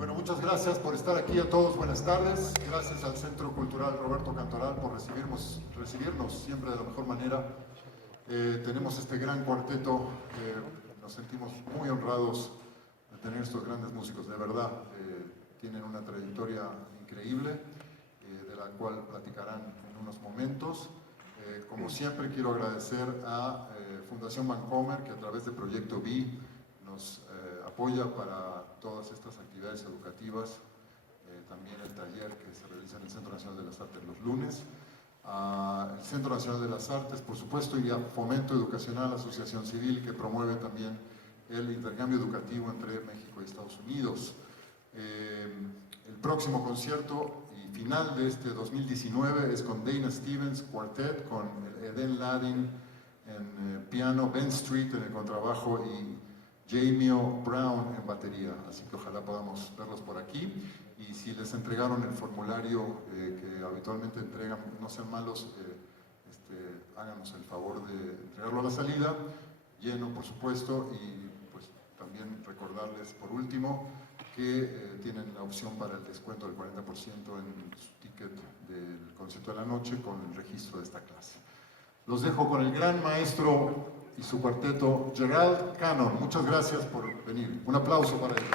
Bueno, muchas gracias por estar aquí a todos. Buenas tardes. Gracias al Centro Cultural Roberto Cantoral por recibirnos siempre de la mejor manera. Tenemos este gran cuarteto. Nos sentimos muy honrados de tener estos grandes músicos. De verdad, tienen una trayectoria increíble, de la cual platicarán en unos momentos. Como siempre, quiero agradecer a Fundación Vancomer, que a través de Proyecto B nos apoya para todas estas actividades educativas, también el taller que se realiza en el Centro Nacional de las Artes los lunes, el Centro Nacional de las Artes, por supuesto, y a Fomento Educacional, Asociación Civil, que promueve también el intercambio educativo entre México y Estados Unidos. El próximo concierto y final de este 2019 es con Dana Stevens Quartet, con Eden Ladin en piano, Ben Street en el contrabajo y Jamie Brown en batería, así que ojalá podamos verlos por aquí. Y si les entregaron el formulario que habitualmente entregan, no sean malos, háganos el favor de entregarlo a la salida, lleno por supuesto, y pues también recordarles por último que tienen la opción para el descuento del 40% en su ticket del concierto de la noche con el registro de esta clase. Los dejo con el gran maestro y su cuarteto Gerald Cannon. Muchas gracias por venir. Un aplauso para ellos.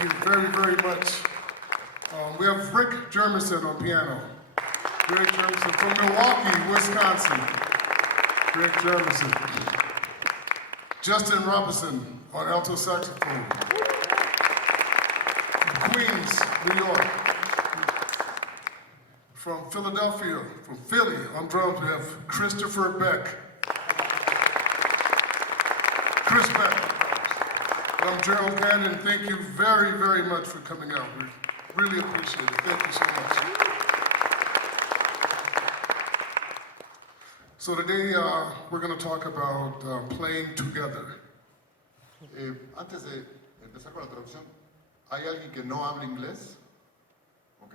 Thank you very, very much. We have Rick Germanson on piano. Rick Germanson from Milwaukee, Wisconsin. Rick Germanson. Justin Robinson on alto saxophone. Queens, New York. From Philadelphia, from Philly, on drums we have Christopher Beck. Chris Beck. I'm Gerald Cannon. Thank you very, very much for coming out. We really appreciate it. Thank you so much. So today we're going to talk about playing together. Antes de empezar con la traducción, ¿hay alguien que no habla inglés? Ok.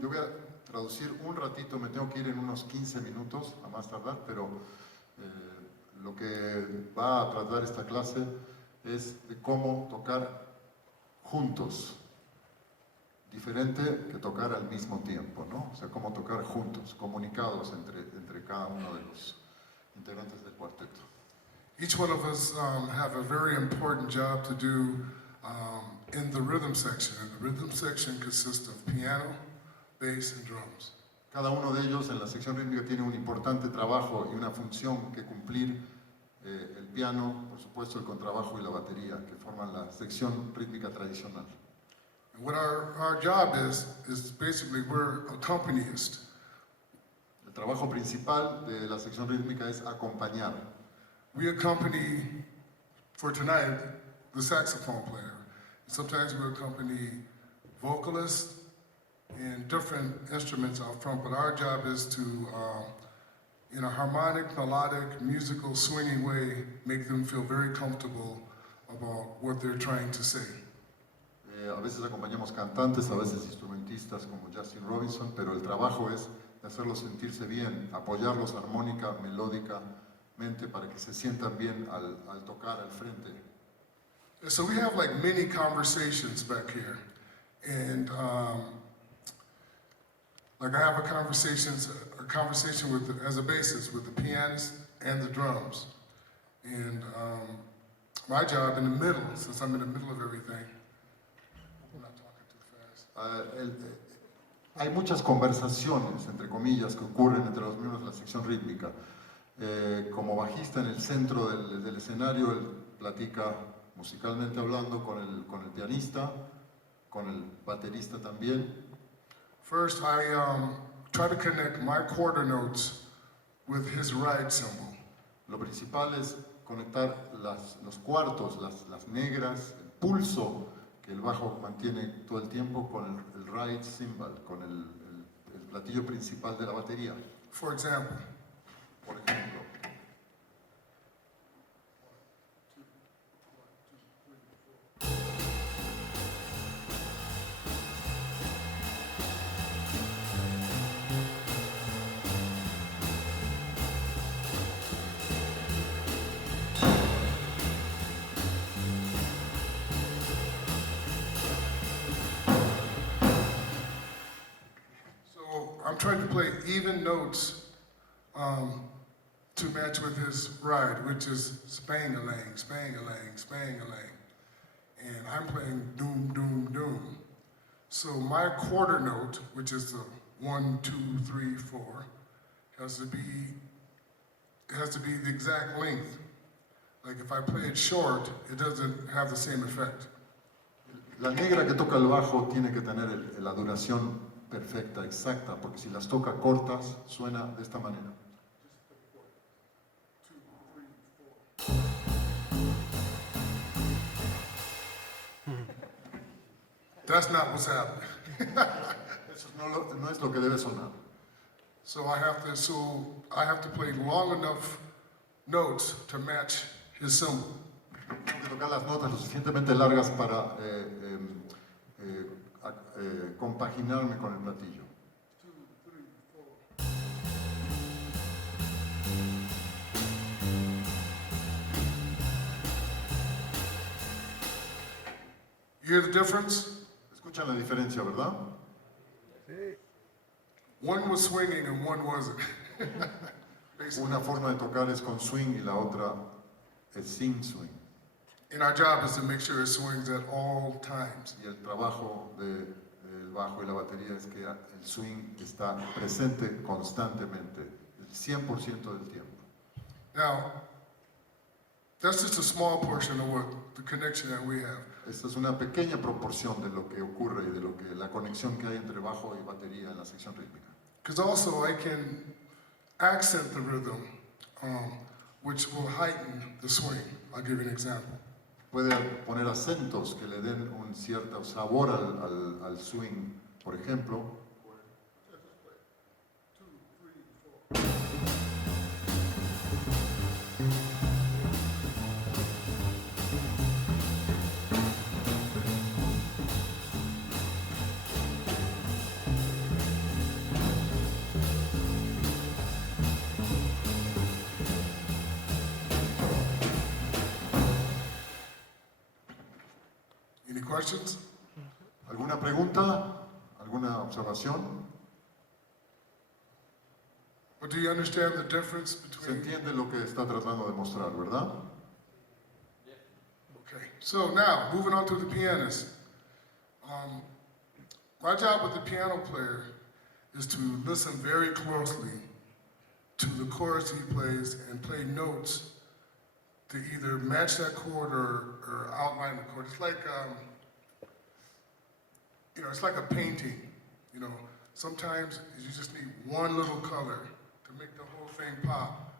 Yo voy a traducir un ratito, me tengo que ir en unos 15 minutos, a más tardar, pero lo que va a tratar esta clase es de cómo tocar juntos, diferente que tocar al mismo tiempo, ¿no? O sea, cómo tocar juntos, comunicados entre cada uno de los integrantes del cuarteto. Each one of us have a very important job to do in the rhythm section. And the rhythm section consists of piano, bass, and drums. Cada uno de ellos en la sección rítmica tiene un importante trabajo y una función que cumplir. El piano, por supuesto, el contrabajo y la batería, que forman la sección rítmica tradicional. And what our job is basically we're accompanists. El trabajo principal de la sección rítmica es acompañar. We accompany, for tonight, the saxophone player. Sometimes we accompany vocalists and different instruments out front, but our job is to, in a harmonic, melodic, musical, swinging way, make them feel very comfortable about what they're trying to say. A veces acompañamos cantantes, a veces instrumentistas como Justin Robinson, pero el trabajo es hacerlos sentirse bien, apoyarlos armónica, melódicamente para que se sientan bien al tocar al frente. So we have like many conversations back here, and like I have a conversation with, as a bassist, with the pianist and the drums, and my job in the middle, since I'm in the middle of everything. I'm not talking too fast. Hay muchas conversaciones, entre comillas, que ocurren entre los miembros de la sección rítmica. Como bajista en el centro del escenario, él platica musicalmente hablando con el pianista, con el baterista también. First, I try to connect my quarter notes with his ride cymbal. Lo principal es conectar los cuartos, las negras, el pulso que el bajo mantiene todo el tiempo con el ride cymbal, con el platillo principal de la batería. For example, por ejemplo. I'm trying to play even notes to match with his ride, which is spang-a-lang, spang-a-lang, spang-a-lang. And I'm playing doom, doom, doom. So my quarter note, which is the 1, 2, 3, 4, has to be the exact length. Like if I play it short, it doesn't have the same effect. La negra que toca el bajo tiene que tener la duración perfecta, exacta, porque si las toca cortas, suena de esta manera. That's not what's happening. Eso no es lo que debe sonar. So I have to play long enough notes to match his cymbal. Tengo que tocar las notas lo suficientemente largas para compaginarme con el platillo. 2, 3, 4. You hear the difference? Escuchan la diferencia, ¿verdad? Sí. One was swinging and one wasn't. Una forma de tocar es con swing y la otra es sin swing. And our job is to make sure it swings at all times. Y el trabajo del bajo y la batería es que el swing está presente constantemente, el 100% del tiempo. Now, that's just a small portion of what the connection that we have. Esta es una pequeña proporción de lo que ocurre y de lo que la conexión que hay entre bajo y batería en la sección rítmica. Because also I can accent the rhythm, which will heighten the swing. I'll give you an example. Puede poner acentos que le den un cierto sabor al swing, por ejemplo. Any questions? ¿Alguna pregunta? ¿Alguna observación? But do you understand the difference Se between... entiende lo que está tratando de mostrar, ¿verdad? Okay, so now, moving on to the pianist. My job with the piano player is to listen very closely to the chords he plays and play notes to either match that chord or outline the chord. It's like, it's like a painting, Sometimes you just need one little color to make the whole thing pop.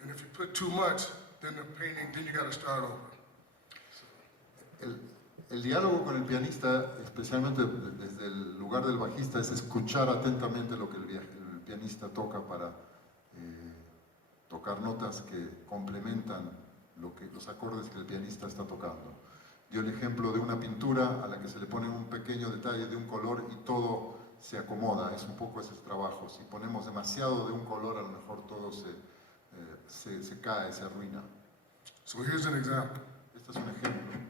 And if you put too much, then then you gotta start over. El diálogo con el pianista, especialmente desde el lugar del bajista, es escuchar atentamente lo que el pianista toca para tocar notas que complementan los acordes que el pianista está tocando. Dio el ejemplo de una pintura a la que se le pone un pequeño detalle de un color y todo se acomoda. Es un poco ese trabajo. Si ponemos demasiado de un color, a lo mejor todo se cae, se arruina. So here's an example. Este es un ejemplo.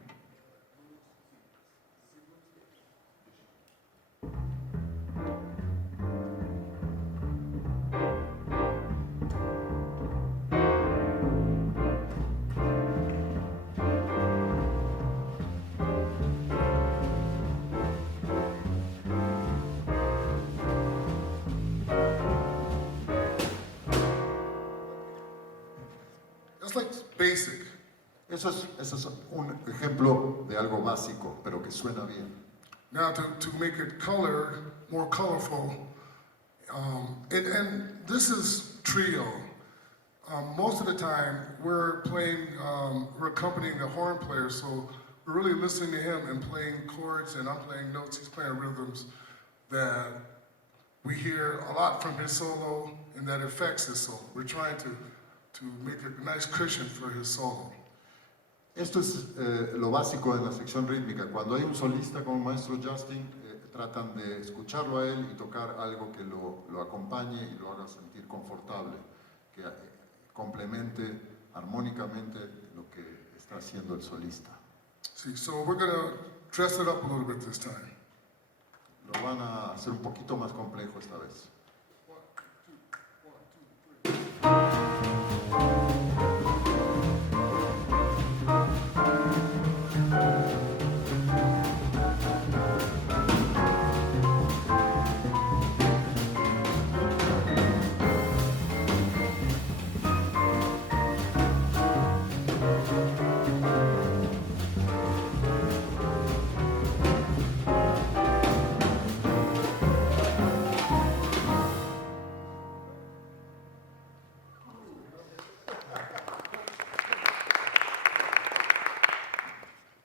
That's like basic. Eso es un ejemplo de algo básico, pero que suena bien. Now to make it more colorful, and this is trio. Most of the time we're accompanying the horn player, so we're really listening to him and playing chords, and I'm playing notes, he's playing rhythms that we hear a lot from his solo and that affects his solo. We're trying to make a nice cushion for his solo. Esto es lo básico en la sección rítmica. Cuando hay un solista como el maestro Justin, tratan de escucharlo a él y tocar algo que lo acompañe y lo haga sentir confortable, que complemente armónicamente lo que está haciendo el solista. See, so we're going to dress it up a little bit this time. Lo van a hacer un poquito más complejo esta vez.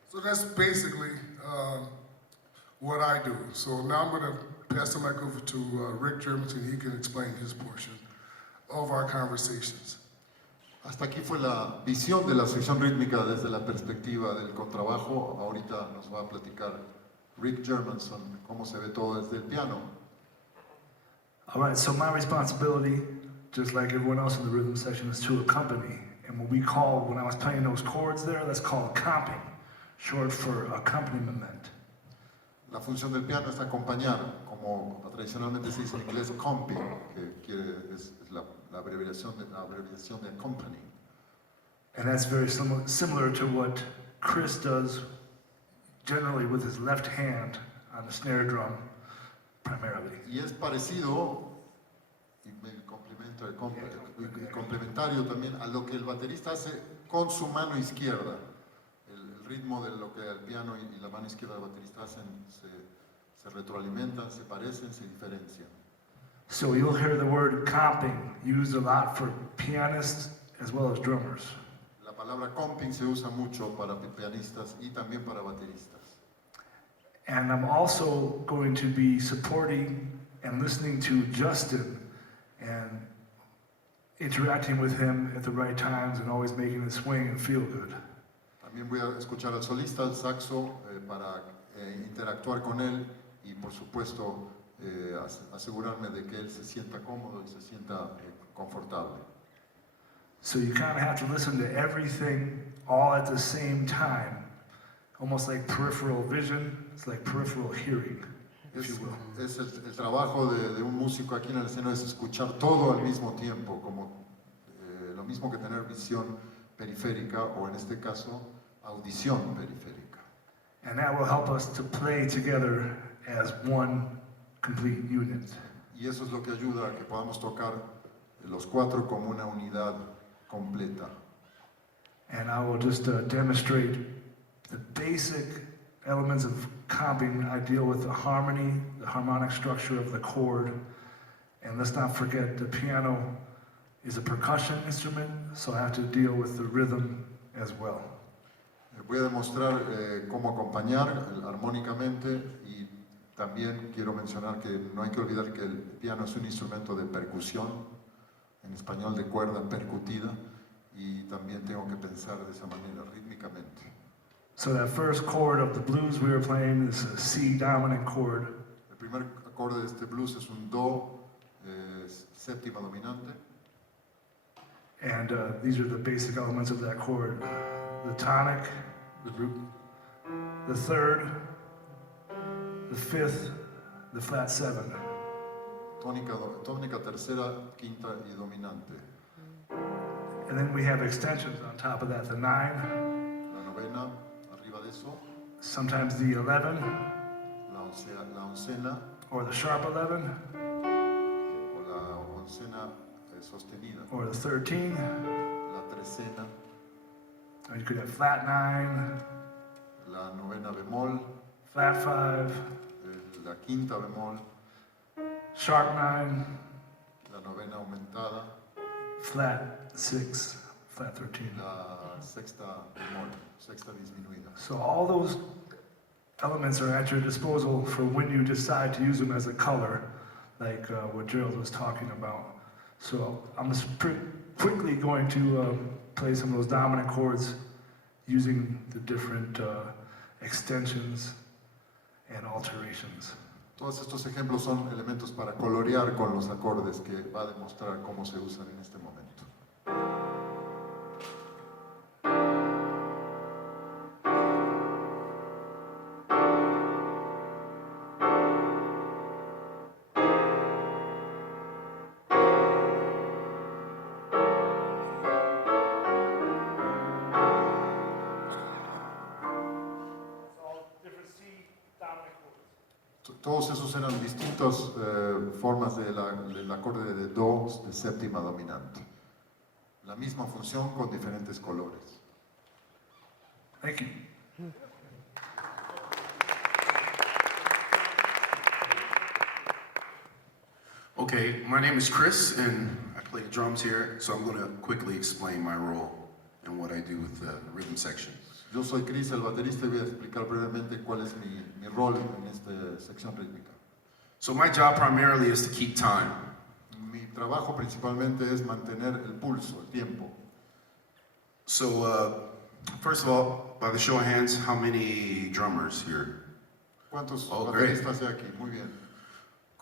So that's basically what I do. So now I'm going to pass the mic over to Rick Germanson. He can explain his portion of our conversations. Hasta aquí fue la visión de la sección rítmica desde la perspectiva del contrabajo. Ahorita nos va a platicar Rick Germanson cómo se ve todo desde el piano. All right, so my responsibility, just like everyone else in the rhythm section, is to accompany. And what we call, when I was playing those chords there, that's called comping, short for accompaniment. La función del piano es acompañar, como tradicionalmente se dice en inglés, comping, que es la abreviación de accompany. And that's very similar to what Chris does generally with his left hand on the snare drum primarily. Y es parecido y complementario también a lo que el baterista hace con su mano izquierda. El ritmo de lo que el piano y la mano izquierda del baterista hacen se retroalimentan, se parecen, se diferencian. So you'll hear the word comping used a lot for pianists as well as drummers. La palabra comping se usa mucho para pianistas y también para bateristas. And I'm also going to be supporting and listening to Justin and interacting with him at the right times and always making it swing and feel good. También voy a escuchar al solista, al saxo, para interactuar con él y por supuesto asegurarme de que él se sienta cómodo y se sienta confortable. So you kind of have to listen to everything all at the same time, almost like peripheral vision. It's like peripheral hearing, if you will. Es el trabajo de un músico aquí en el escenario, es escuchar todo al mismo tiempo, como lo mismo que tener visión periférica o en este caso audición periférica. And that will help us to play together as one complete unit. Y eso es lo que ayuda a que podamos tocar los cuatro como una unidad completa. And I will just demonstrate the basic elements of comping. I deal with the harmony, the harmonic structure of the chord. And let's not forget the piano is a percussion instrument, so I have to deal with the rhythm as well. Voy a demostrar cómo acompañar armónicamente y también quiero mencionar que no hay que olvidar que el piano es un instrumento de percusión, en español de cuerda percutida, y también tengo que pensar de esa manera rítmicamente. So that first chord of the blues we were playing is a C dominant chord. El primer acorde de este blues es un do séptima dominante. And these are the basic elements of that chord. The tonic, the root, the third, the fifth, the flat seven. Tónica tercera, quinta y dominante. And then we have extensions on top of that, the 9, La novena, arriba de eso, sometimes the 11, la oncena or the sharp 11, o la oncena sostenida, or the 13, la trecena, or you could have flat 9, la novena bemol, flat 5, la quinta bemol, sharp 9, la novena aumentada, flat 6, flat 13. la sexta bemol, sexta disminuida. So all those elements are at your disposal for when you decide to use them as a color, like what Gerald was talking about. So I'm just quickly going to play some of those dominant chords using the different extensions and alterations. Todos estos ejemplos son elementos para colorear con los acordes que va a demostrar cómo se usan en este momento. Todos esos eran distintas formas del acorde de do de séptima dominante. La misma función con diferentes colores. Thank you. Okay, my name is Chris, and I play drums here, so I'm going to quickly explain my role and what I do with the rhythm section. Yo soy Chris, el baterista, y voy a explicar brevemente cuál es mi rol en esta sección rítmica. So my job primarily is to keep time. Mi trabajo principalmente es mantener el pulso, el tiempo. So first of all, by the show of hands, how many drummers here? ¿Cuántos Great. bateristas hay aquí? Muy bien.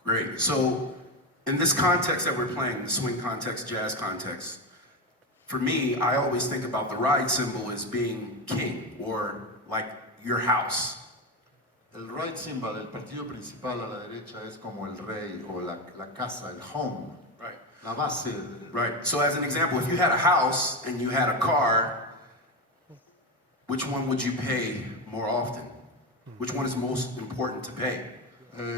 Great. So in this context that we're playing, the swing context, jazz context, for me, I always think about the ride cymbal as being king, or like your house. El right cymbal, el partido principal a la derecha, es como el rey o la casa, el home, Right. la base. Right. So as an example, if you had a house and you had a car, which one would you pay more often? Which one is most important to pay?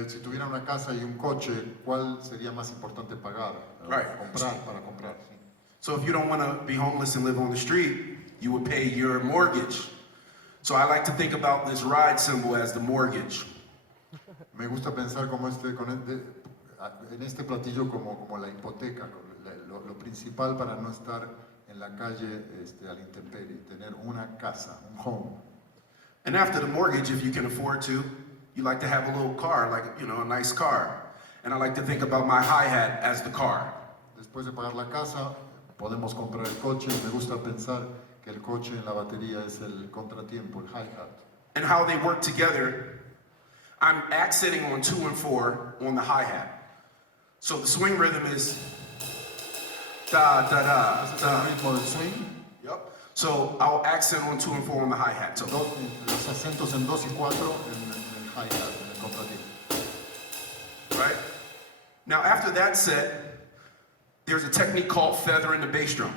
Si tuviera una casa y un coche, ¿cuál sería más importante pagar? Right. Comprar, para comprar. Sí. So if you don't want to be homeless and live on the street, you would pay your mortgage. So I like to think about this ride symbol as the mortgage. Me gusta pensar como en este platillo como la hipoteca, lo principal para no estar en la calle a la intemperie, tener una casa, un home. And after the mortgage, if you can afford to, you like to have a little car, like, a nice car. And I like to think about my hi-hat as the car. Después de pagar la casa, podemos comprar el coche. Me gusta pensar que el coche en la batería es el contratiempo, el hi-hat. And how they work together, I'm accenting on 2 and 4 on the hi-hat. So the swing rhythm is da da da Ese es da. el ritmo del swing. Yep. So I'll accent on 2 and 4 on the hi-hat. So Los acentos en 2 y 4 en el hi-hat, en el contratiempo. right? Now after that set, there's a technique called feathering the bass drum.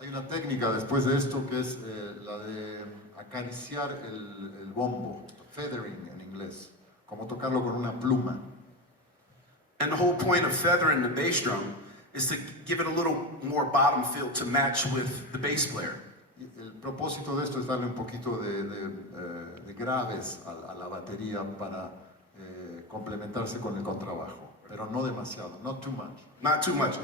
Hay una técnica después de esto que es la de acariciar el bombo, feathering en inglés, como tocarlo con una pluma. And the whole point of feathering the bass drum is to give it a little more bottom feel to match with the bass player. Y el propósito de esto es darle un poquito de graves a la batería para complementarse con el contrabajo, pero no demasiado, not too much. Not too much.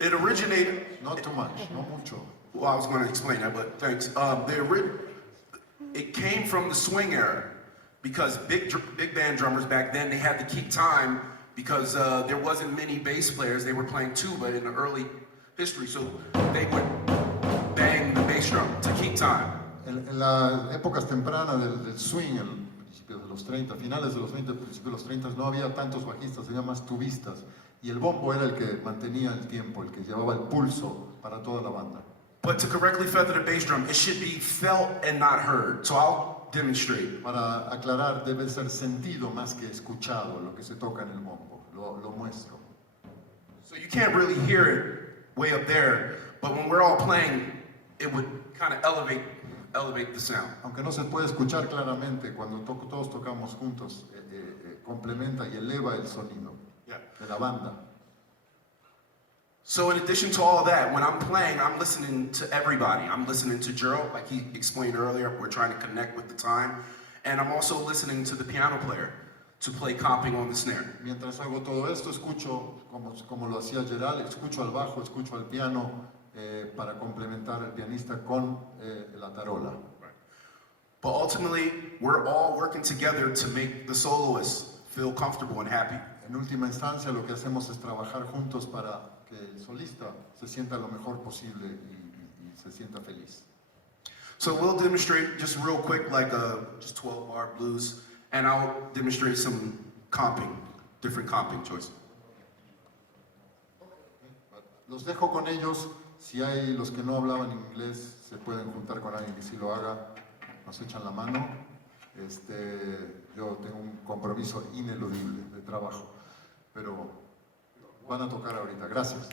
It originated, Not too much, no mucho. well, I was going to explain that, but thanks. It came from the swing era because big band drummers back then, they had to keep time because there wasn't many bass players. They were playing tuba in the early history, so they would bang the bass drum to keep time. En las épocas tempranas del swing, el principio de los 30, finales de los 20, principios de los 30, no había tantos bajistas, había más tubistas. Y el bombo era el que mantenía el tiempo, el que llevaba el pulso para toda la banda. But to correctly feather the bass drum, it should be felt and not heard. So I'll demonstrate. Para aclarar, debe ser sentido más que escuchado lo que se toca en el bombo. Lo muestro. So you can't really hear it way up there, but when we're all playing, it would kind of elevate the sound. Aunque no se puede escuchar claramente, cuando todos tocamos juntos, complementa y eleva el sonido de la banda. So in addition to all that, when I'm playing, I'm listening to everybody. I'm listening to Gerald, like he explained earlier, we're trying to connect with the time. And I'm also listening to the piano player to play comping on the snare. Mientras hago todo esto, escucho, como lo hacía Gerald, escucho al bajo, escucho al piano, para complementar al pianista con la tarola. But ultimately, we're all working together to make the soloist feel comfortable and happy. En última instancia, lo que hacemos es trabajar juntos para que el solista se sienta lo mejor posible y se sienta feliz. So we'll demonstrate just real quick, like just 12-bar blues, and I'll demonstrate some comping, different comping choices. Los dejo con ellos. Si hay los que no hablaban inglés, se pueden juntar con alguien que sí lo haga. Nos echan la mano. Yo tengo un compromiso ineludible de trabajo, pero van a tocar ahorita. Gracias.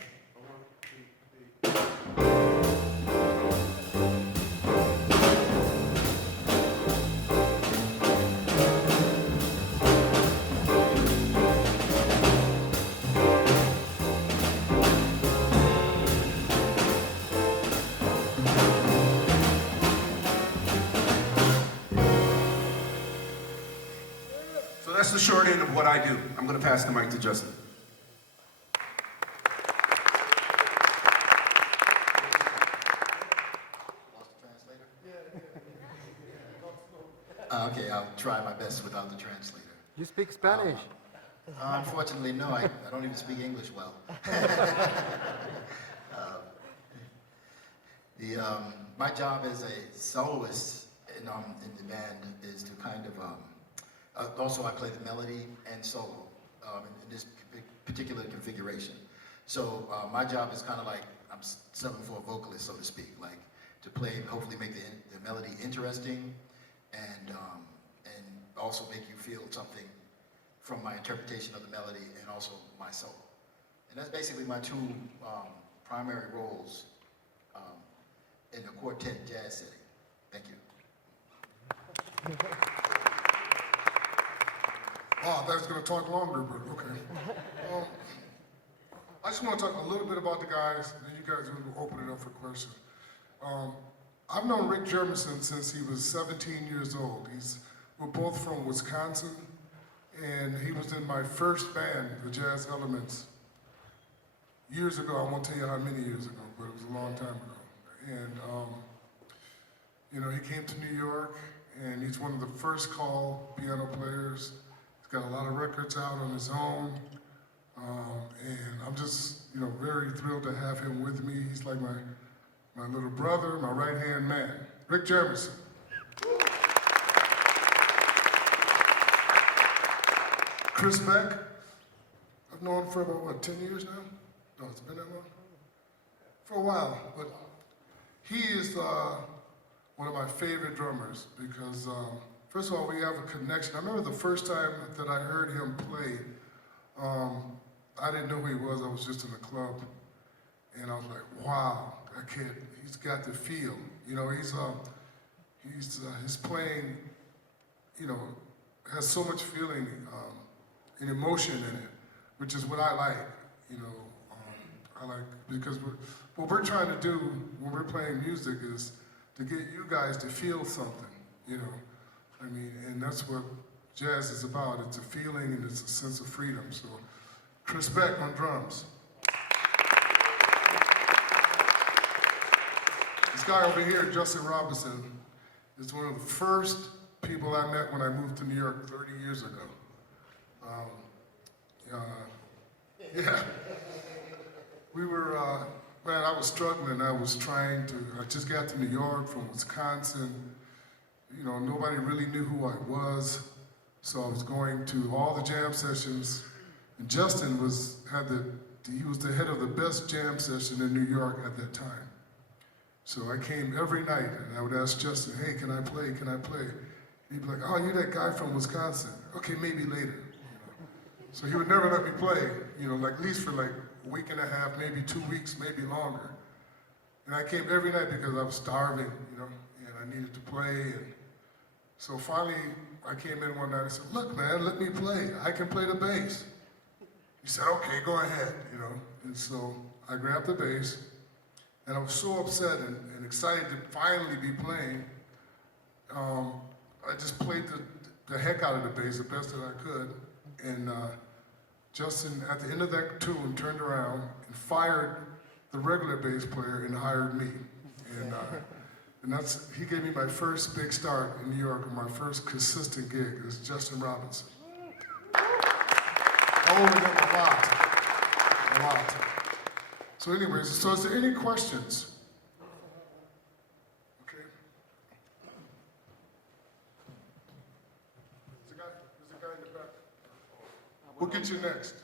So that's the short end of what I do. I'm going to pass the mic to Justin. Okay, I'll try my best without the translator. You speak Spanish. Unfortunately, no, I don't even speak English well. My job as a soloist in the band is to kind of, also I play the melody and solo in this particular configuration. So my job is kind of like, I'm subbing for a vocalist, so to speak, like to play, hopefully make the melody interesting, and also make you feel something from my interpretation of the melody and also my solo. And that's basically my two primary roles in a quartet jazz setting. Thank you. Wow, that's going to talk longer, but okay. I just want to talk a little bit about the guys, and then you guys will open it up for questions. I've known Rick Germanson since he was 17 years old. We're both from Wisconsin, and he was in my first band, the Jazz Elements, years ago. I won't tell you how many years ago, but it was a long time ago. And, you know, he came to New York, and he's one of the first call piano players. He's got a lot of records out on his own. And I'm just, you know, very thrilled to have him with me. He's like my little brother, my right-hand man, Rick Germanson. Chris Beck, I've known him for about, what, 10 years now? No, it's been that long? For a while, but he is one of my favorite drummers because, first of all, we have a connection. I remember the first time that I heard him play, I didn't know who he was. I was just in the club, and I was like, "Wow, that kid! He's got the feel. You know, his playing, you know, has so much feeling and emotion in it, which is what I like. You know, I like because what we're trying to do when we're playing music is to get you guys to feel something. You know, I mean, and that's what jazz is about. It's a feeling and it's a sense of freedom. So." Chris Beck on drums. This guy over here, Justin Robinson, is one of the first people I met when I moved to New York 30 years ago. Yeah. We were, man, I was struggling. I just got to New York from Wisconsin. You know, nobody really knew who I was. So I was going to all the jam sessions. And Justin was the head of the best jam session in New York at that time. So I came every night and I would ask Justin, "Hey, can I play? Can I play?" And he'd be like, "Oh, you're that guy from Wisconsin. Okay, maybe later." You know? So he would never let me play, you know, like at least for like a week and a half, maybe 2 weeks, maybe longer. And I came every night because I was starving, you know, and I needed to play. And so finally I came in one night and said, "Look, man, let me play. I can play the bass." He said, "Okay, go ahead," you know. And so I grabbed the bass, and I was so upset and excited to finally be playing. I just played the heck out of the bass the best that I could. And Justin, at the end of that tune, turned around and fired the regular bass player and hired me. And he gave me my first big start in New York, and my first consistent gig. It was Justin Robinson. I owe him a lot. So anyways, so is there any questions? Okay. There's a guy in the back. We'll get you next.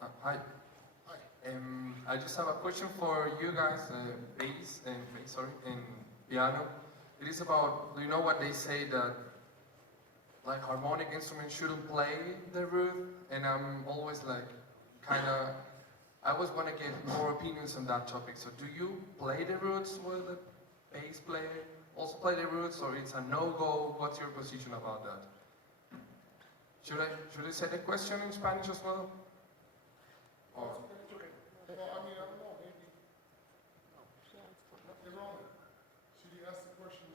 Hi. Hi. I just have a question for you guys, bass and piano. It is about, do you know what they say that like harmonic instruments shouldn't play the root? And I'm always like, I always want to get more opinions on that topic. So do you play the roots with the bass player? Also play the roots, or it's a no-go? What's your position about that? Should I say the question in Spanish as well? Or? It's okay. Well, I mean, I don't know, maybe. Should he ask the question?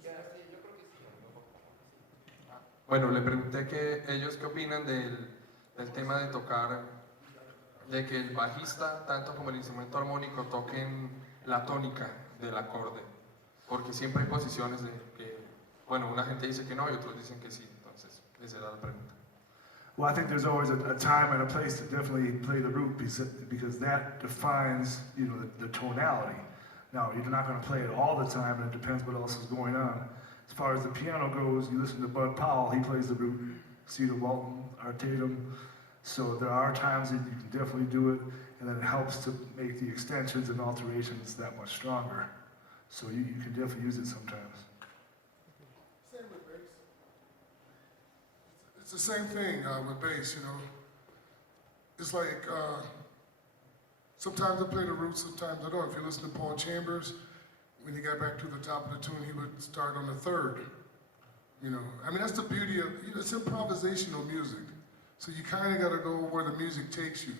Bueno, le pregunté que ellos qué opinan del tema de tocar, de que el bajista, tanto como el instrumento armónico, toquen la tónica del acorde. Porque siempre hay posiciones de que, bueno, una gente dice que no y otros dicen que sí. Entonces, esa era la pregunta. Well, I think there's always a time and a place to definitely play the root because that defines, you know, the tonality. Now, you're not going to play it all the time, and it depends what else is going on. As far as the piano goes, you listen to Bud Powell, he plays the root, Cedar Walton, Artatum. So there are times that you can definitely do it, and then it helps to make the extensions and alterations that much stronger. So you can definitely use it sometimes. Same with bass. It's the same thing with bass, you know. It's like, sometimes I play the roots, sometimes I don't. If you listen to Paul Chambers, when he got back to the top of the tune, he would start on the third. You know, I mean, that's the beauty of, you know, it's improvisational music. So you kind of got to go where the music takes you,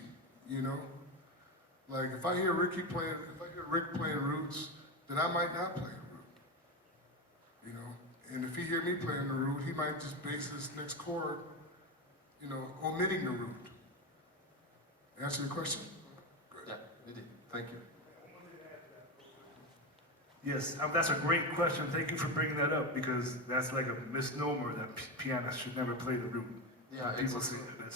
you know? Like, if I hear Rick playing roots, then I might not play a root, you know? And if he hear me playing the root, he might just base his next chord, you know, omitting the root. Answer your question? Good. Yeah, you did. Thank you. Yes, that's a great question. Thank you for bringing that up because that's like a misnomer that pianists should never play the root. Yeah, People it's say that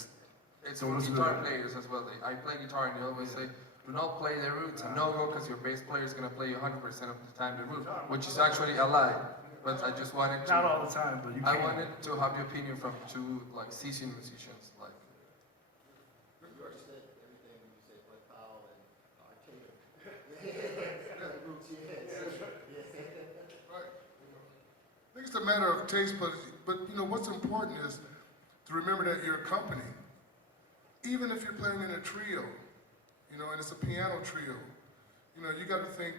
it's for guitar players as well. I play guitar and they always say, do not play the roots a no-go because your bass player is going to play you 100% of the time the root, which is actually a lie. But I just wanted to... Not all the time, but you can. I wanted to have your opinion from two like seasoned musicians. Like, I think it's a matter of taste, but you know, what's important is to remember that you're a company. Even if you're playing in a trio, you know, and it's a piano trio, you know, you got to think,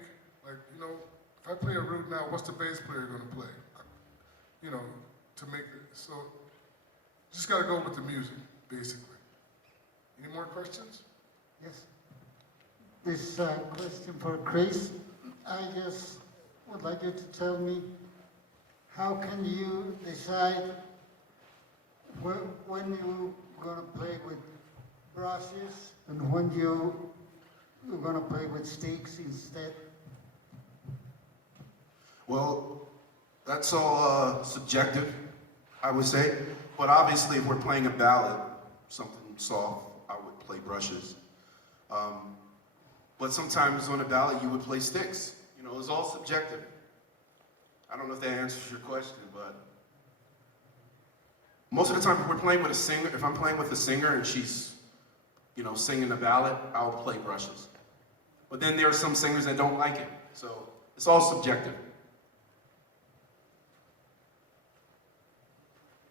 like, you know, if I play a root now, what's the bass player going to play? You know, to make it, so just got to go with the music, basically. Any more questions? Yes. This question for Chris, I just would like you to tell me, how can you decide when you're going to play with brushes and when you're going to play with sticks instead? Well, that's all subjective, I would say. But obviously, if we're playing a ballad, something soft, I would play brushes. But sometimes on a ballad, you would play sticks. You know, it's all subjective. I don't know if that answers your question, but most of the time, if we're playing with a singer, if I'm playing with a singer and she's, you know, singing a ballad, I'll play brushes. But then there are some singers that don't like it, so it's all subjective.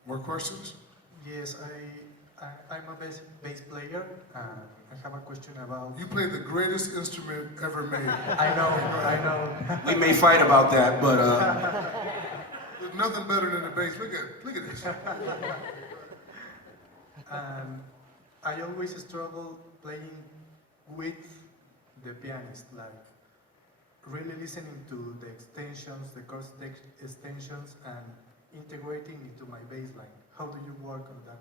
More questions? Yes, I'm a bass player, and I have a question about... You play the greatest instrument ever made. I know. We may fight about that, but There's nothing better than the bass. Look at this. I always struggle playing with the pianist, like really listening to the extensions, the chord extensions, and integrating into my bass line. How do you work on that?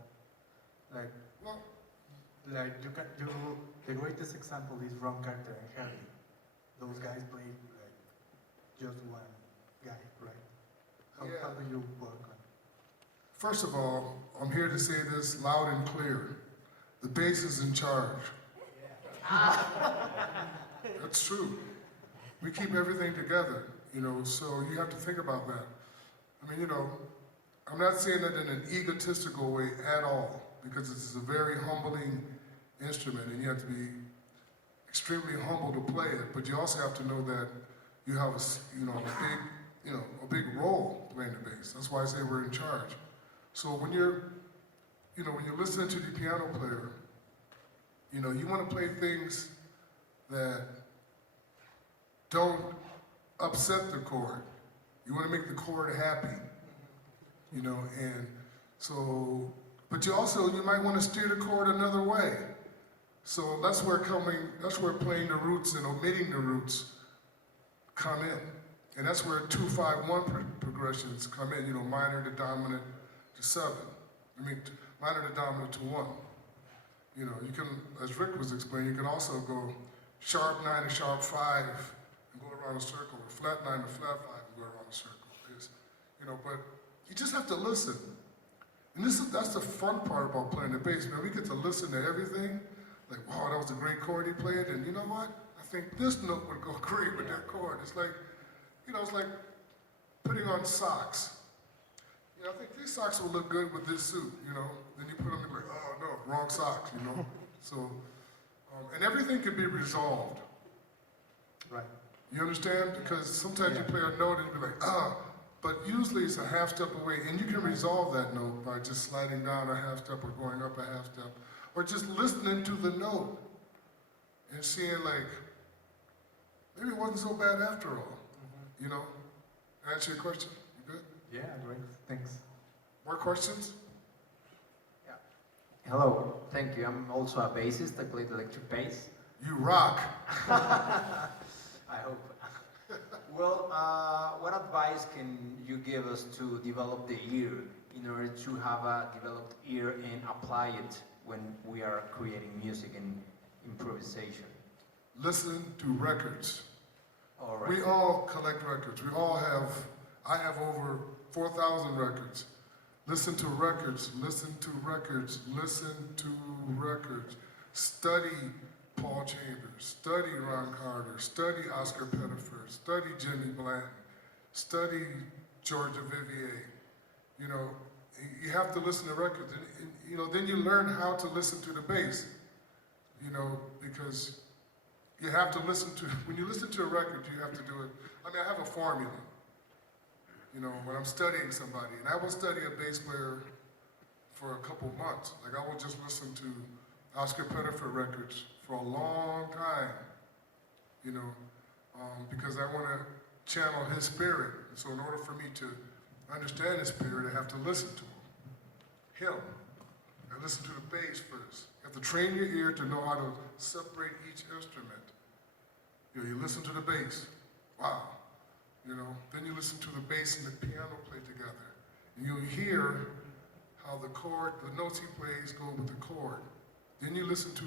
Like, Well, the greatest example is Ron Carter and Harry. Those guys play like just one guy, right? How do you work on it? first of all, I'm here to say this loud and clear. The bass is in charge. That's true. We keep everything together, you know, so you have to think about that. I mean, you know, I'm not saying that in an egotistical way at all, because this is a very humbling instrument and you have to be extremely humble to play it, but you also have to know that you have a big role playing the bass. That's why I say we're in charge. So when you're listening to the piano player, you know, you want to play things that don't upset the chord. You want to make the chord happy, you know, and so, but you might want to steer the chord another way. So that's where playing the roots and omitting the roots come in. And that's where 2-5-1 progressions come in, you know, minor to dominant to 7. Minor to dominant to 1. You know, you can, as Rick was explaining, you can also go sharp 9 to sharp 5 and go around a circle, or flat 9 to flat 5 and go around a circle. You know, but you just have to listen. And that's the fun part about playing the bass, man. We get to listen to everything. Like, wow, that was a great chord he played, and you know what? I think this note would go great with that chord. It's like, you know, it's like putting on socks. You know, I think these socks will look good with this suit, you know. Then you put them and you're like, oh no, wrong socks, you know. So, and everything can be resolved. Right. You understand? Because sometimes you play a note and you're like, but usually it's a half step away, and you can resolve that note by just sliding down a half step or going up a half step, or just listening to the note and seeing like, maybe it wasn't so bad after all. you know, answer your question. You good? Yeah, great. Thanks. More questions? Hello, thank you. I'm also a bassist. I play the electric bass. You rock. I hope. Well, what advice can you give us to develop the ear in order to have a developed ear and apply it when we are creating music and improvisation? Listen to records. All right. We all collect records. I have over 4,000 records. Listen to records, listen to records, listen to records. Study Paul Chambers, study Ron Carter, study Oscar Pettiford, study Jimmy Blanton, study Georgia Vivier. You know, you have to listen to records. And, you know, then you learn how to listen to the bass. You know, because you have to listen to, when you listen to a record, you have to do it. I mean, I have a formula. You know, when I'm studying somebody, and I will study a bass player for a couple months. Like I will just listen to Oscar Pettiford records for a long time, you know, because I want to channel his spirit. And so in order for me to understand his spirit, I have to listen to him. I listen to the bass first. You have to train your ear to know how to separate each instrument. You know, you listen to the bass. Wow. You know, then you listen to the bass and the piano play together. And you'll hear how the notes he plays go with the chord. Then you listen to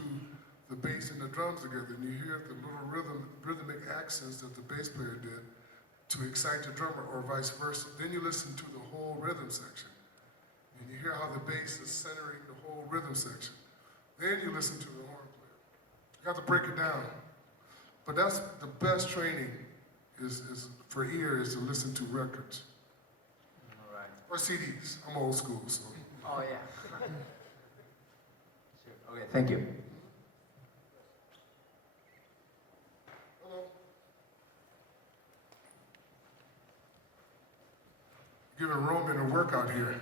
the bass and the drums together, and you hear the little rhythmic accents that the bass player did to excite the drummer, or vice versa. Then you listen to the whole rhythm section, and you hear how the bass is centering the whole rhythm section. Then you listen to the horn player. You have to break it down. But that's the best training is for ear is to listen to records. All right. Or CDs. I'm old school, so. Oh, yeah. Sure. Okay, thank you. Hello. Giving Roman a workout here.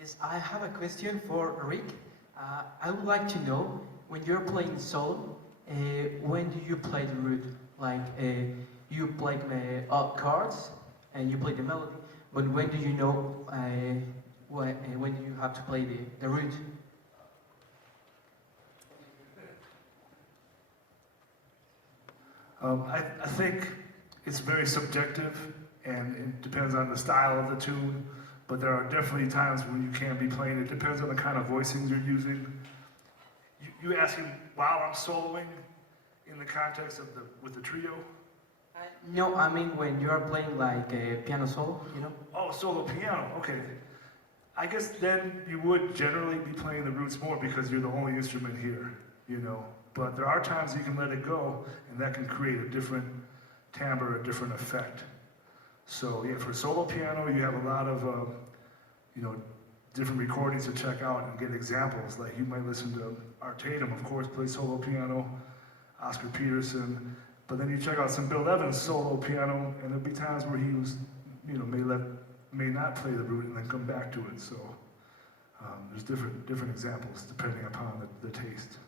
Yes, I have a question for Rick. I would like to know, when you're playing solo, when do you play the root? Like, you play the chords and you play the melody, but when do you know when you have to play the root? I think it's very subjective, and it depends on the style of the tune, but there are definitely times when you can be playing. It depends on the kind of voicings you're using. You asking while I'm soloing in the context of with the trio? No, I mean when you're playing like a piano solo, you know? Oh, solo piano, okay. I guess then you would generally be playing the roots more because you're the only instrument here, you know. But there are times you can let it go, and that can create a different timbre, a different effect. So yeah, for solo piano, you have a lot of, you know, different recordings to check out and get examples. Like you might listen to Art Tatum, of course, play solo piano, Oscar Peterson, but then you check out some Bill Evans solo piano, and there'll be times where he was, you know, may not play the root and then come back to it. So there's different examples depending upon the taste.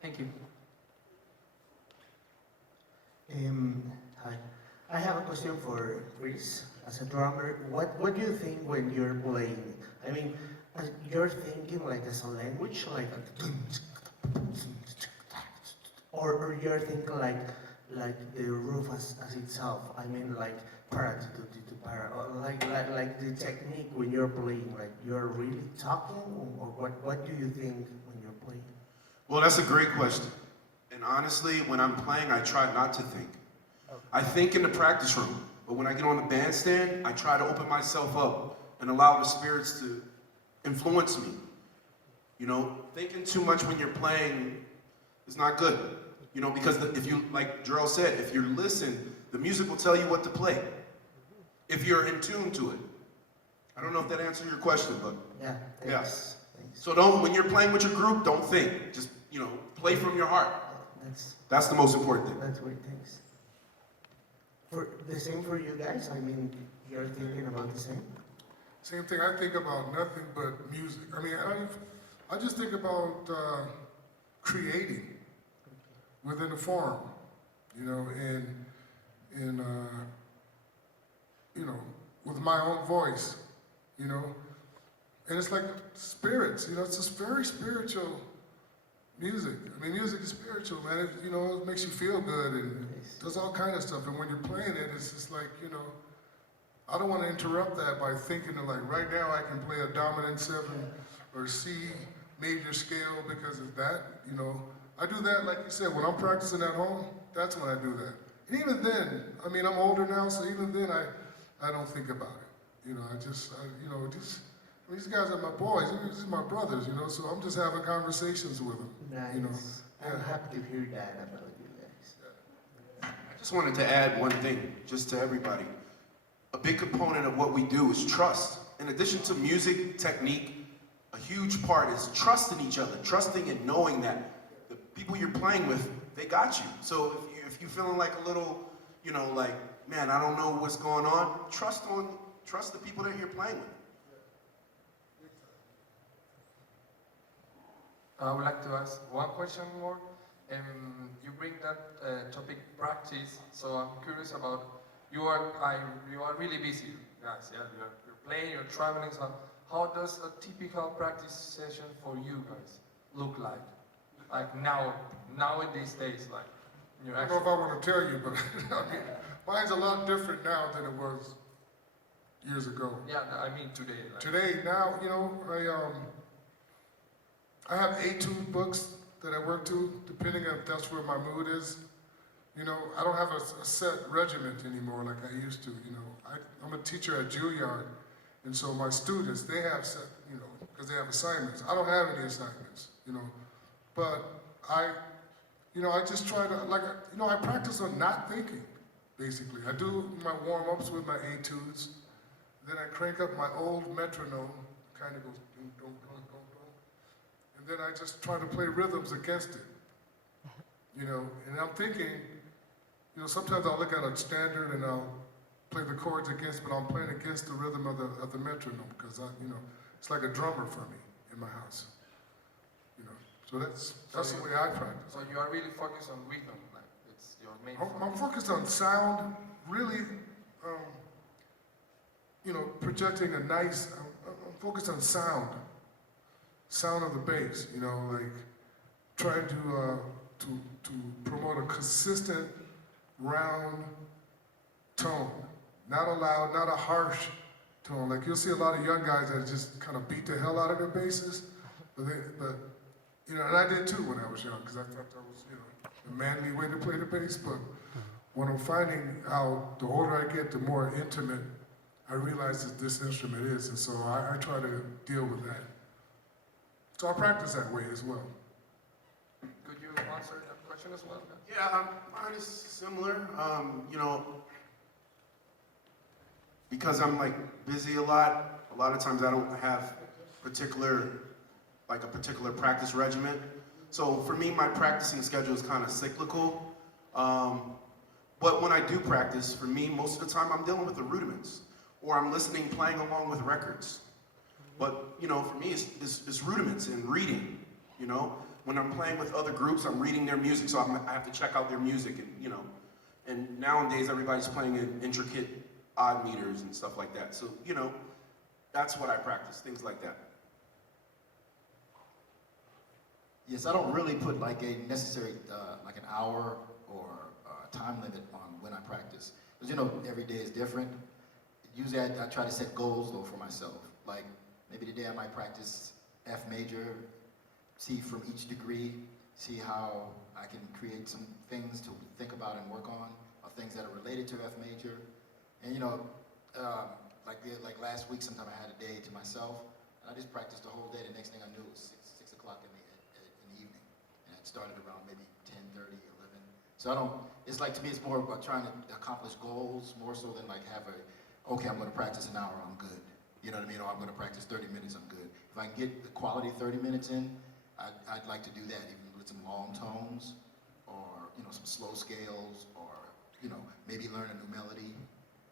Thank you. Hi. I have a question for Chris. As a drummer, what do you think when you're playing? I mean, you're thinking like as a language, like or you're thinking like the roof as itself. I mean, like para to para, or like the technique when you're playing. Like you're really talking, or what do you think when you're playing? Well, that's a great question. And honestly, when I'm playing, I try not to think. I think in the practice room, but when I get on the bandstand, I try to open myself up and allow the spirits to influence me. You know, thinking too much when you're playing is not good. You know, because if you, like Gerald said, if you listen, the music will tell you what to play. If you're in tune to it. I don't know if that answered your question, but Yeah. yes. Thanks. So when you're playing with your group, don't think. Just, you know, play from your heart. That's the most important thing. That's great. Thanks. For the same for you guys. I mean, you're thinking about the same. Same thing. I think about nothing but music. I mean, I just think about creating. within the form, you know, and you know, with my own voice, you know. And it's like spirits, you know, it's a very spiritual music. I mean, music is spiritual, man. It, you know, it makes you feel good and does all kind of stuff. And when you're playing it, it's just like, you know, I don't want to interrupt that by thinking that, like, right now I can play a dominant 7 or C major scale because of that, you know. I do that, like you said, when I'm practicing at home, that's when I do that. And even then, I mean, I'm older now, so even then I don't think about it. You know, you know, these guys are my boys, these are my brothers, you know, so I'm just having conversations with them, Nice. you know. I'm happy to hear that about you guys. I just wanted to add one thing, just to everybody. A big component of what we do is trust. In addition to music, technique, a huge part is trusting each other, trusting and knowing that the people you're playing with, they got you. So if you're feeling like a little, you know, like, man, I don't know what's going on, trust the people that you're playing with. I would like to ask one question more. You bring that topic practice, so I'm curious about, you are really busy, guys, yeah? You're playing, you're traveling, so how does a typical practice session for you guys look like? Like now in these days, like, you're I don't know if I want to tell you, but I mean, mine's a lot different now than it was years ago. Yeah, I mean today. Like. Today, now, you know, I have etude books that I work to, depending on if that's where my mood is. You know, I don't have a set regiment anymore like I used to, you know. I'm a teacher at Juilliard, and so my students, they have set, you know, because they have assignments. I don't have any assignments, you know. But I just try to, like, you know, I practice on not thinking, basically. I do my warm-ups with my etudes, then I crank up my old metronome, kind of goes dum, dum, dum, dum, dum. And then I just try to play rhythms against it, you know. And I'm thinking, you know, sometimes I'll look at a standard and I'll play the chords against, but I'm playing against the rhythm of the metronome, because you know, it's like a drummer for me in my house, you know. So that's the way I practice. So you are really focused on rhythm, like it's your main I'm focused on sound, really, you know, projecting a nice, I'm focused on sound of the bass, you know, like trying to promote a consistent, round tone, not a loud, not a harsh tone. Like you'll see a lot of young guys that just kind of beat the hell out of their basses, but you know, and I did too when I was young, because I thought that was, you know, the manly way to play the bass. But when I'm finding out the older I get, the more intimate I realize that this instrument is, and so I try to deal with that. So I practice that way as well. Could you answer that question as well? Yeah, mine is similar. You know, because I'm like busy a lot of times I don't have a particular practice regimen. So for me, my practicing schedule is kind of cyclical. But when I do practice, for me, most of the time I'm dealing with the rudiments, or I'm listening, playing along with records. But, you know, for me, it's rudiments and reading, you know. When I'm playing with other groups, I'm reading their music, so I have to check out their music, and, you know. And nowadays, everybody's playing in intricate odd meters and stuff like that. So, you know, that's what I practice, things like that. Yes, I don't really put like a necessary, like an hour or time limit on when I practice. Because, you know, every day is different. Usually I try to set goals, though, for myself. Like, maybe today I might practice F major, see from each degree, see how I can create some things to think about and work on, or things that are related to F major. And, you know, like last week, sometime I had a day to myself, and I just practiced the whole day. The next thing I knew it was 6 o'clock in the evening. And it started around maybe 10:30, 11. So it's like, to me, it's more about trying to accomplish goals more so than like have okay, I'm gonna practice an hour, I'm good. You know what I mean? Or I'm gonna practice 30 minutes, I'm good. If I can get the quality 30 minutes in, I'd like to do that, even with some long tones, or, you know, some slow scales, or, you know, maybe learn a new melody,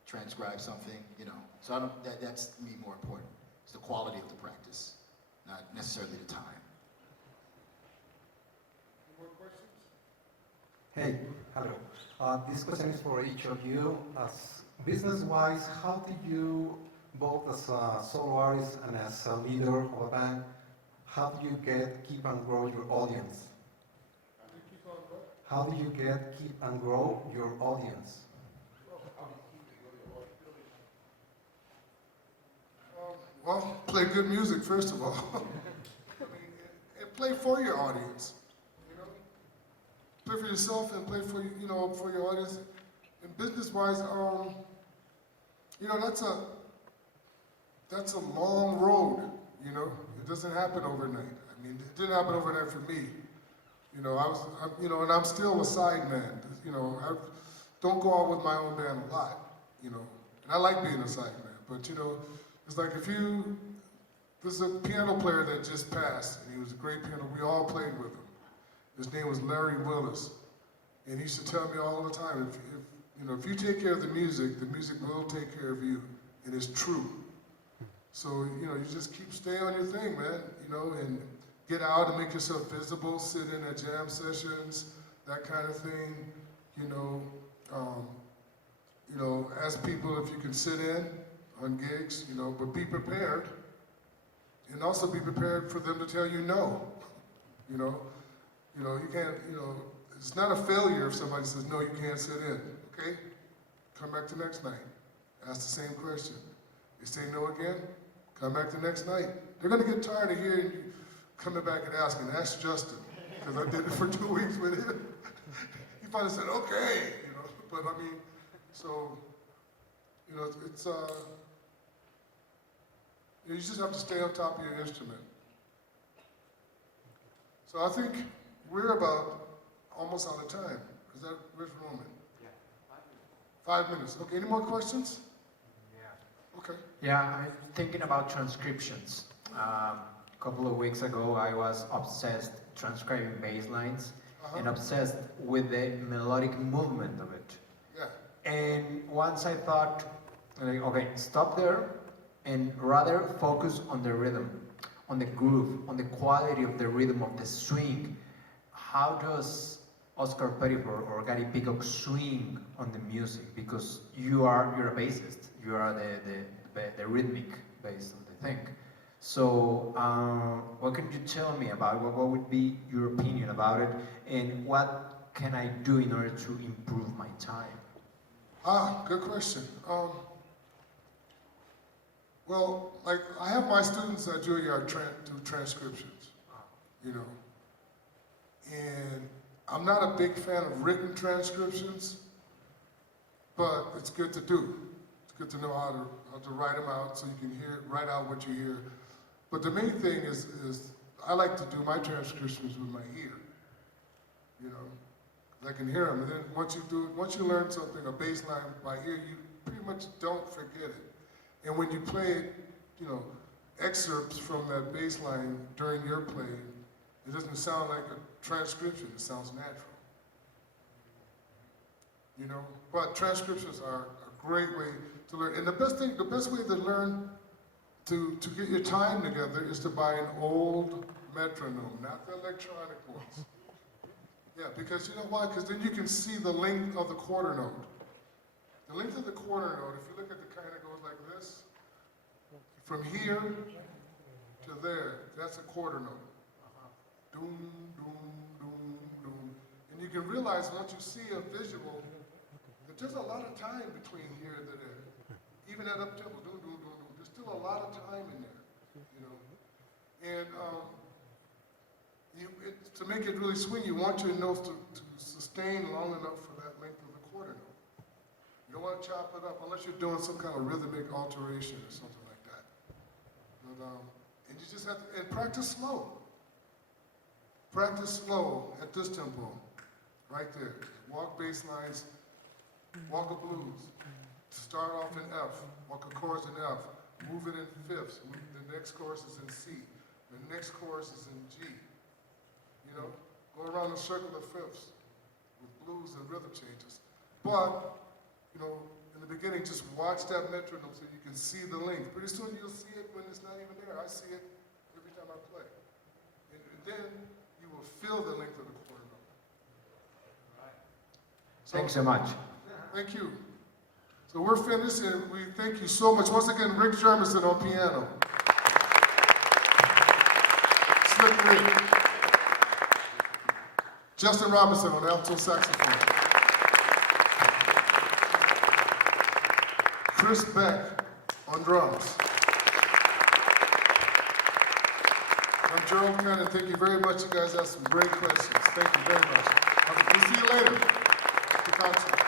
transcribe something, you know. So that's to me more important. It's the quality of the practice, not necessarily the time. Any more questions? Hey, hello. This question is for each of you. As business-wise, how do you, both as a solo artist and as a leader of a band, how do you keep and grow your audience? How do you keep and grow your audience? Well, play good music, first of all. I mean, and play for your audience. You know, play for yourself and play for for your audience. And business-wise, that's a long road. You know, it doesn't happen overnight. I mean, it didn't happen overnight for me. You know, and I'm still a side man. You know, I don't go out with my own band a lot. You know, and I like being a side man, but you know. It's like there's a piano player that just passed, and he was a great piano. We all played with him. His name was Larry Willis, and he used to tell me all the time, if you take care of the music will take care of you, and it's true. So you just keep staying on your thing, man. And get out and make yourself visible. Sit in at jam sessions, that kind of thing. Ask people if you can sit in on gigs, but be prepared, and also be prepared for them to tell you no. You can't, it's not a failure if somebody says, no, you can't sit in, okay? Come back the next night, ask the same question. They say no again, come back the next night. They're gonna get tired of hearing you coming back and asking. Ask Justin, because I did it for 2 weeks with him. He finally said, okay, but I mean, so, it's, you just have to stay on top of your instrument. So I think we're about almost out of time. Where's Roman? Yeah, 5 minutes. Okay, any more questions? Yeah. Okay. Yeah, I'm thinking about transcriptions. A couple of weeks ago, I was obsessed transcribing bass lines and obsessed with the melodic movement of it. Yeah. And once I thought, okay, stop there and rather focus on the rhythm, on the groove, on the quality of the rhythm of the swing. How does Oscar Pettiford or Gary Peacock swing on the music? Because you're a bassist, you are the rhythmic bass of the thing. So what can you tell me about what would be your opinion about it, and what can I do in order to improve my time? Good question. Well, like I have my students at Juilliard do transcriptions, and I'm not a big fan of written transcriptions, but it's good to do. It's good to know how to write them out so you can write out what you hear. But the main thing is I like to do my transcriptions with my ear, I can hear them. And then once you learn something, a bass line by ear, you pretty much don't forget it. And when you play, excerpts from that bass line during your playing, it doesn't sound like a transcription, it sounds natural. But transcriptions are a great way to learn. And the best way to learn to get your time together is to buy an old metronome, not the electronic ones. Yeah, because you know why? Because then you can see the length of the quarter note. The length of the quarter note, if you look at the kind that goes like this, from here to there, that's a quarter note. Doom, doom, doom, doom. And you can realize once you see a visual, that there's a lot of time between here and there. Even at up tempo, doom, doom, doom, doom. There's still a lot of time in there, And to make it really swing, you want your notes to sustain long enough for that length of the quarter note. You don't want to chop it up unless you're doing some kind of rhythmic alteration or something like that. And you just have to, and practice slow. Practice slow at this tempo, right there. Walk bass lines, walk a blues. Start off in F, walk a chorus in F, move it in fifths. The next chorus is in C. The next chorus is in G. Go around a circle of fifths with blues and rhythm changes. But, in the beginning, just watch that metronome so you can see the length. Pretty soon you'll see it when it's not even there. I see it every time I play. And then you will feel the length of the quarter note. Thanks so much. Thank you. So we're finished, and we thank you so much. Once again, Rick Germanson on piano. Slick Rick. Justin Robinson on alto saxophone. Chris Beck on drums. I'm Gerald Cannon. Thank you very much. You guys asked some great questions. Thank you very much. We'll see you later. The concert.